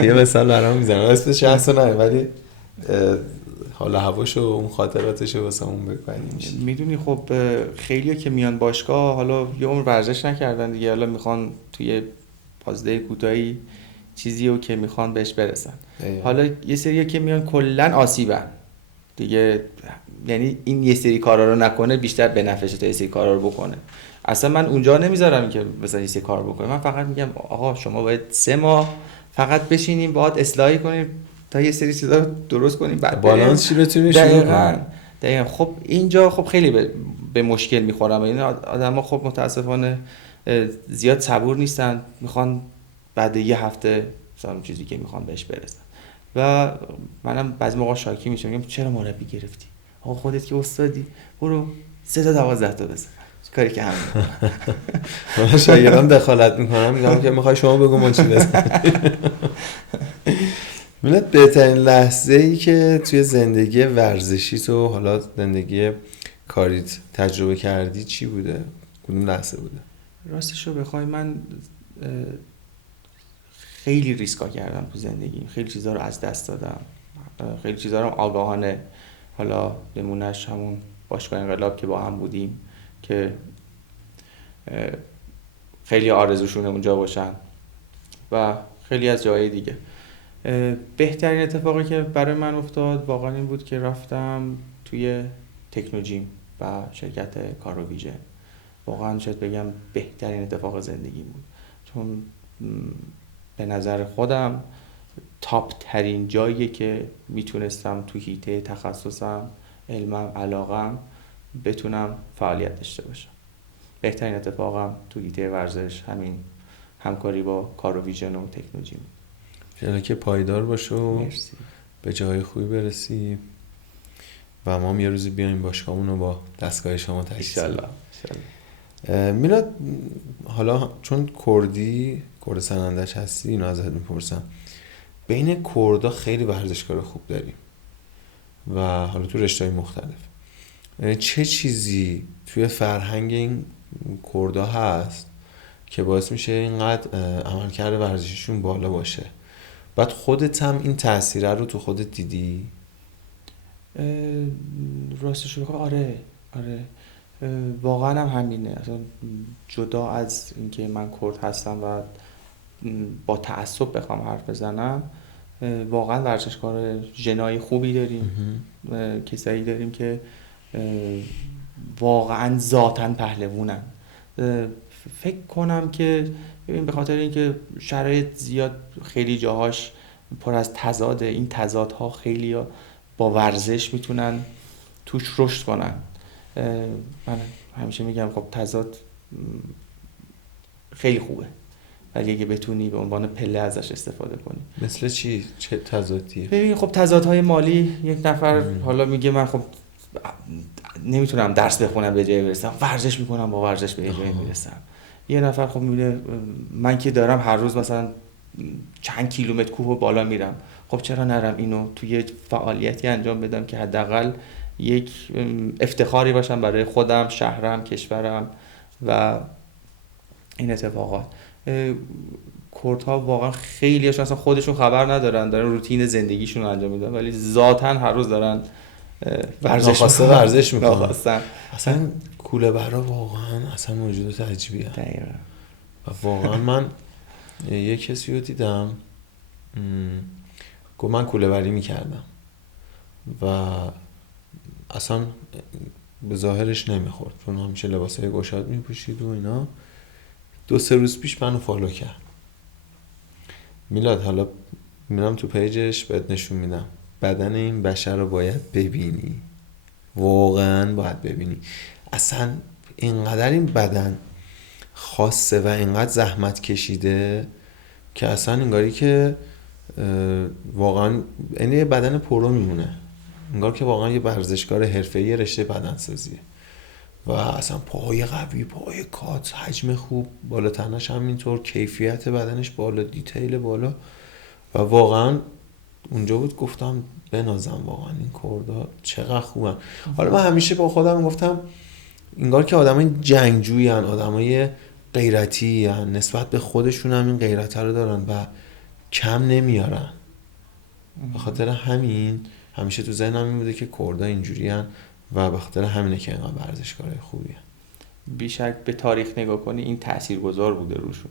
یه مثال برام میزنم، اسمش شخص نه ولی حالا هواشو و اون خاطراتشو واسه اون بگویم. میدونی خب خیلی‌ها که میان باشگاه حالا یه عمر ورزش نکردن دیگه، حالا میخوان توی بازده کوتاهی چیزی رو که میخوان بهش برسن. حالا یه سری‌ها که میان کلاً آسیبن دیگه، یعنی این یه سری کارا رو نکنه بیشتر به نفعشه تا یه سری کارا رو بکنه. اصلا من اونجا نمیذارم که مثلا یه سری کار بکنه، من فقط میگم آقا شما باید 3 ماه فقط بشینیم باهات اصلاحی کنیم تا یه سری چیزا درست کنیم، بعد بالانس چی بتونی شروع کنی. دقیقاً. خب اینجا خب خیلی به مشکل میخورم. این آدما خب متاسفانه زیاد صبور نیستن، میخوان بعد یه هفته مثلا چیزی که میخوان بهش برسن و منم بعضی موقع شاکی میشم، میگم چرا مربی گرفتی؟ آقا خودت که استادی برو 3 تا 12 تا بزن، کاری که همین. من شاگردام دخالت میکنم، میگم که میخوای شما بگو من چی بزنم. میلاد بهترین لحظه ای که توی زندگی ورزشی تو حالا زندگی کاریت تجربه کردی چی بوده؟ کدوم لحظه بوده؟ راستشو بخوای من خیلی ریسکا کردم تو زندگی، خیلی چیزا رو از دست دادم، خیلی چیزا رو آگاهانه. حالا نمونهش همون باشگاه انقلاب که با هم بودیم که خیلی آرزوشونه اونجا باشن و خیلی از جای دیگه. بهترین اتفاقی که برای من افتاد واقعا این بود که رفتم توی تکنوجیم و شرکت کاروویژن. واقعا شاید بگم بهترین اتفاق زندگی بود، چون به نظر خودم تاپ ترین جاییه که میتونستم تو حیطه تخصصم، علمم، علاقم بتونم فعالیت داشته باشم. بهترین اتفاقم تو حیطه ورزش همین همکاری با کاروویژن و تکنوجیم. چرا که پایدار باشه و مرسی. به جای خوبی برسی و ما هم یه روزی بیایم باشگاهمون رو با دستگاه شما تأسیس کنیم. انشالله. میلاد، حالا چون کرد سنندج هستی اینو ازت میپرسم. بین کردها خیلی ورزشکار خوب داریم و حالا تو رشته‌های مختلف. چه چیزی توی فرهنگ این کردها هست که باعث میشه اینقدر عملکرد ورزشیشون بالا باشه؟ بعد خودت هم این تأثیره رو تو خودت دیدی؟ راستش رو بخوای آره واقعا هم همینه. اصلا جدا از اینکه من کرد هستم و با تعصب بخوام حرف بزنم، واقعا ورزشکار ژنای خوبی داریم. کسایی داریم که واقعا ذاتن پهلوونن. فکر کنم که ببین به خاطر اینکه شرایط زیاد خیلی جاهاش پر از تضاده، این تضادها خیلی با ورزش میتونن توش رشد کنن. من همیشه میگم خب تضاد خیلی خوبه، ولی اگه بتونی به عنوان پله ازش استفاده کنی. مثل چی؟ چه تضادیه؟ ببین خب تضادهای مالی، یک نفر حالا میگه من خب نمیتونم درس بخونم به جای برسم، ورزش میکنم با ورزش به جای میرسم. یه نفر خب میبینه من که دارم هر روز مثلا چند کیلومتر کوه بالا میرم، خب چرا نرم اینو توی فعالیتی انجام بدم که حداقل یک افتخاری باشم برای خودم، شهرم، کشورم و این اتفاقات. کردها واقعا خیلی هاشون اصلا خودشون خبر ندارن، دارن روتین زندگیشون رو انجام میدن، ولی ذاتاً هر روز دارن ورزش میکنن. اصلا کوله برا واقعا اصلا موجودات عجیبیه. دقیقاً. و واقعا من یه کسی رو دیدم گفت من کوله بری میکردم و اصلا به ظاهرش نمیخورد، چون همیشه لباسای گشاد میپوشید و اینا. 2-3 روز پیش منو فالو کرد. میلاد حالا میرم تو پیجش بهت نشون میدم. بدن این بشر رو باید ببینی، واقعا باید ببینی. اصلا اینقدر این بدن خاصه و اینقدر زحمت کشیده که اصلا انگاری که واقعا این یه بدن پرو میمونه، انگار که واقعا یه ورزشکار حرفه‌ای رشته بدنسازیه. و اصلا پاهای قوی، پاهای کات، حجم خوب، بالا تنش همینطور، کیفیت بدنش بالا، دیتیل بالا. و واقعا اونجا بود گفتم بنازم واقعا این کردا چقدر خوبن. حالا من همیشه با خودم گفتم انگار که آدمای جنگجویی ان، آدمای غیرتی ان، نسبت به خودشون هم این غیرت رو دارن و کم نمیارن. به خاطر همین همیشه تو ذهنم این بوده که کردا اینجوری ان و به خاطر همینه که اینقدر ورزشکارای خوبی ان. بیشک به تاریخ نگاه کنی این تاثیرگذار بوده روشون.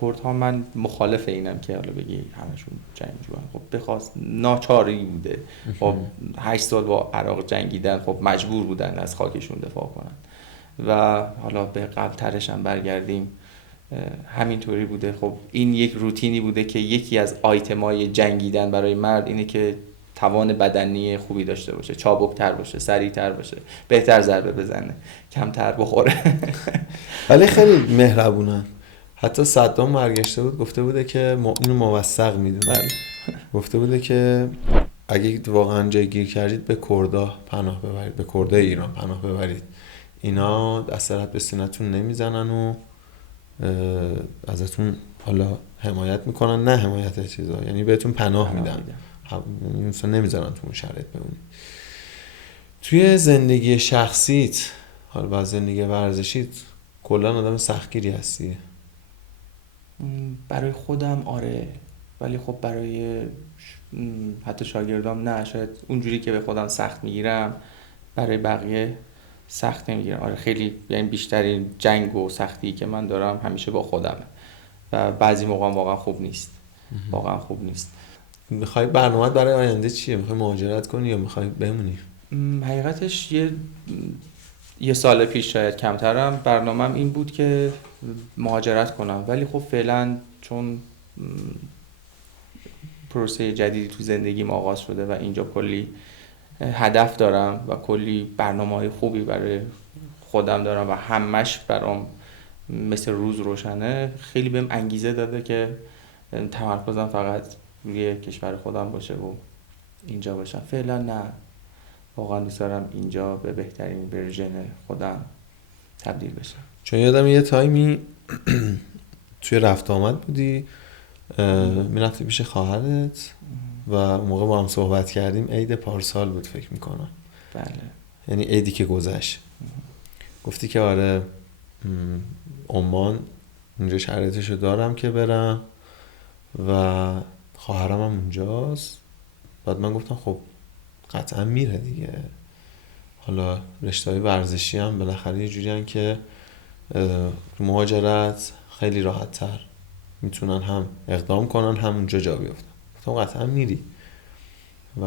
کردها من مخالف اینم که حالا بگی همشون جنگجوان. خب بخواست ناچاری بوده. خب 8 سال با عراق جنگیدن، خب مجبور بودن از خاکشون دفاع کنن. و حالا به قبل ترش هم برگردیم، همینطوری بوده. خب این یک روتینی بوده که یکی از آیتمای جنگیدن برای مرد اینه که توان بدنی خوبی داشته باشه، چابکتر باشه، سریعتر باشه، بهتر ضربه بزنه، کمتر بخوره. ولی خیلی مهربونن. حتی صدام برگشته بود گفته بوده که اینو موثق میدونن. گفته بوده که اگه واقعا جای گیر کردید به کردا پناه ببرید، به کردای ایران پناه ببرید. اینا دست به سینه‌تون نمیزنن و ازتون حالا حمایت میکنن، نه حمایت چیزا، یعنی بهتون پناه میدن، یعنی مثلا نمیذارن تو اون شرایط بمونید. توی زندگی شخصیت حالا با زندگی ورزشیت کلا آدم سختگیری هستی؟ برای خودم آره، ولی خب برای حتی شاگردام نه. شاید اونجوری که به خودم سخت میگیرم برای بقیه سخت نمیگیرم. آره خیلی، یعنی بیشترین جنگ و سختی که من دارم همیشه با خودمه و بعضی موقع واقعا خوب نیست. واقعا خوب نیست. میخوای برنامه‌ت برای آینده چیه؟ میخوای مهاجرت کنی یا میخوای بمونی؟ حقیقتش یه سال پیش شاید کمترم برنامه‌م این بود که مهاجرت کنم، ولی خب فعلا چون پروسه جدیدی تو زندگیم آغاز شده و اینجا کلی هدف دارم و کلی برنامه‌های خوبی برای خودم دارم و همش برام مثل روز روشنه، خیلی بهم انگیزه داده که تمرکزم فقط روی کشور خودم باشه و اینجا باشم. فعلا نه، واقعا دوست دارم اینجا به بهترین ورژن خودم تبدیل بشم. چون یادم یه تایمی توی رفت آمد بودی، میرفتی پیش خواهرت و اون موقع با هم صحبت کردیم، عید پارسال بود فکر میکنم. بله. یعنی عیدی که گذشت. گفتی که آره عمان اونجا شرایطشو دارم که برم و خواهرم هم اونجاست. بعد من گفتم خب قطعا میره دیگه، حالا رشته‌های ورزشی هم بالاخره یه جوری هن که تو مهاجرت خیلی راحت تر میتونن هم اقدام کنن هم اونجا جا بیفتن. گفتم قطعا میری و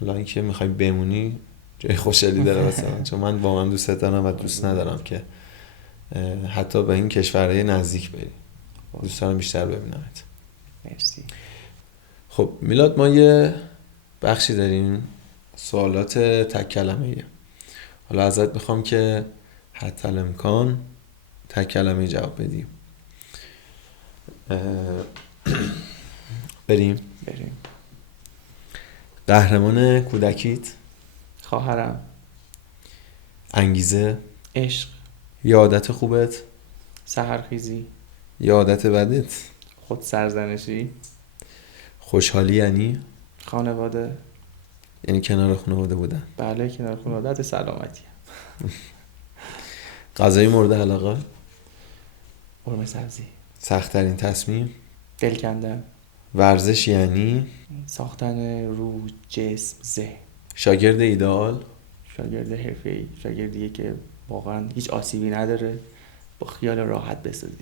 حالا اینکه میخوای بمونی جای خوشحالی داره واسه من، چون من واقعا دوست دارم و دوست ندارم که حتی به این کشورهای نزدیک بری. دوست دارم بیشتر ببینمت. مرسی. خب میلاد، ما یه بخشی داریم سوالات تک کلمه‌ایه. حالا ازت میخوام که حتی الامکان تک کلمه جواب بدی. بریم. قهرمان کودکیت؟ خواهرم. انگیزه؟ عشق. یه عادت خوبت؟ سحرخیزی. یه عادت بدت؟ خود سرزنشی. خوشحالی یعنی؟ خانواده. یعنی کنار خانواده بودن؟ بله، کنار خانواده سلامتی. غذای مورد علاقه؟ قرمه سبزی. سخت‌ترین تصمیم؟ دل کندن. ورزش یعنی؟ ساختن روح، جسم، ذهن. شاگرد ایدئال؟ شاگرد حرفه‌ای، شاگردیه که واقعا هیچ آسیبی نداره، با خیال راحت بسازیش.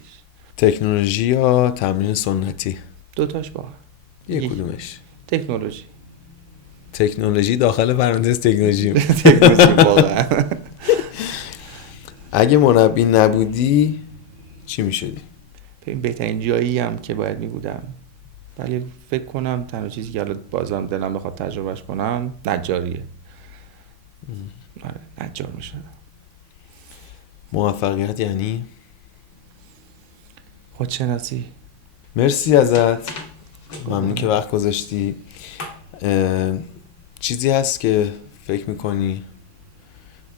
تکنولوژی یا تمرین سنتی؟ دوتاش با هم. یک کدومش؟ تکنولوژی. تکنولوژی داخل پرانتز تکنولوژی. تکنولوژی واقعا. اگه مربی نبودی چی میشدی؟ بهترین جایی هم که باید میبودم، ولی فکر کنم تنها چیزی که الان بازم دلم بخواد تجربهش کنم نجاریه. آره، نجار میشدم. موفقیت یعنی؟ خودشناسی. مرسی ازت، ممنون که وقت گذاشتی. چیزی هست که فکر میکنی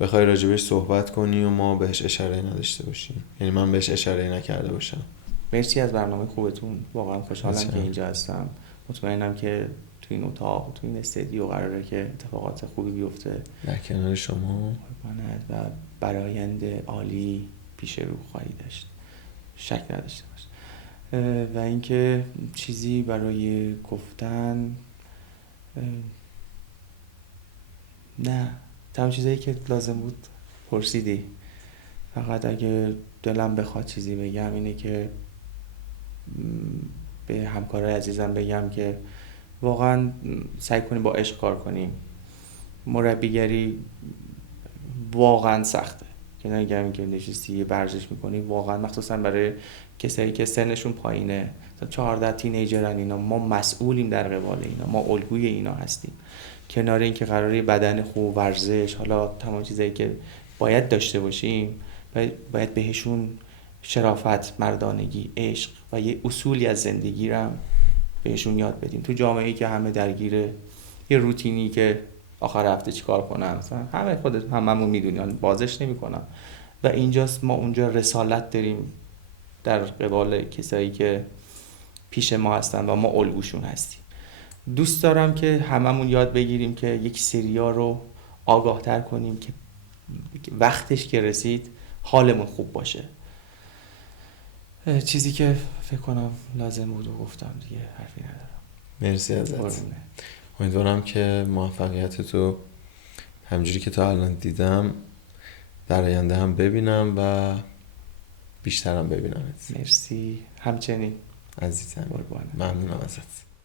بخوای راجبش صحبت کنی و ما بهش اشاره نداشته باشیم، یعنی من بهش اشاره نکرده باشم؟ مرسی از برنامه خوبتون، واقعا خوشحالم که اینجا هستم. مطمئنم که تو این اتاق، تو این استدیو قراره که اتفاقات خوبی بیفته در کنار شما و برآیند عالی پیش رو خواهی داشت، شک نداشته باش. و اینکه چیزی برای گفتن نه، تمام چیزایی که لازم بود پرسیدی. فقط اگه دلم بخواد چیزی بگم اینه که به همکارای عزیزم بگم که واقعا سعی کنیم با عشق کار کنیم. مربیگری واقعا سخته، که نگم که نشستی ورزش میکنی، واقعا مخصوصا برای کسایی که سنشون پایینه، 14 تینیجرن اینا، ما مسئولیم در قبال اینا، ما الگوی اینا هستیم. کنار این که قراره بدن خوب، ورزش، حالا تمام چیزایی که باید داشته باشیم، باید بهشون شرافت، مردانگی، عشق و یه اصولی از زندگی رو بهشون یاد بدیم. تو جامعه‌ای که همه درگیره یه روتینی که آخر هفته چیکار کنم، مثلا هممون میدونیم، بازش نمی‌کنم. و اینجاست ما اونجا رسالت داریم در قبال کسایی که پیش ما هستن و ما الگوشون هستیم. دوست دارم که هممون یاد بگیریم که یک سریا رو آگاه‌تر کنیم که وقتش که رسید حالمون خوب باشه. چیزی که فکر کنم لازم بود و گفتم دیگه، حرفی ندارم. مرسی ازت. امیدوارم که موفقیتتو همجوری که تا الان دیدم در آینده هم ببینم و بیشترم ببینمت. مرسی، همچنین. عزیزم. قربانت. ممنونم ازت.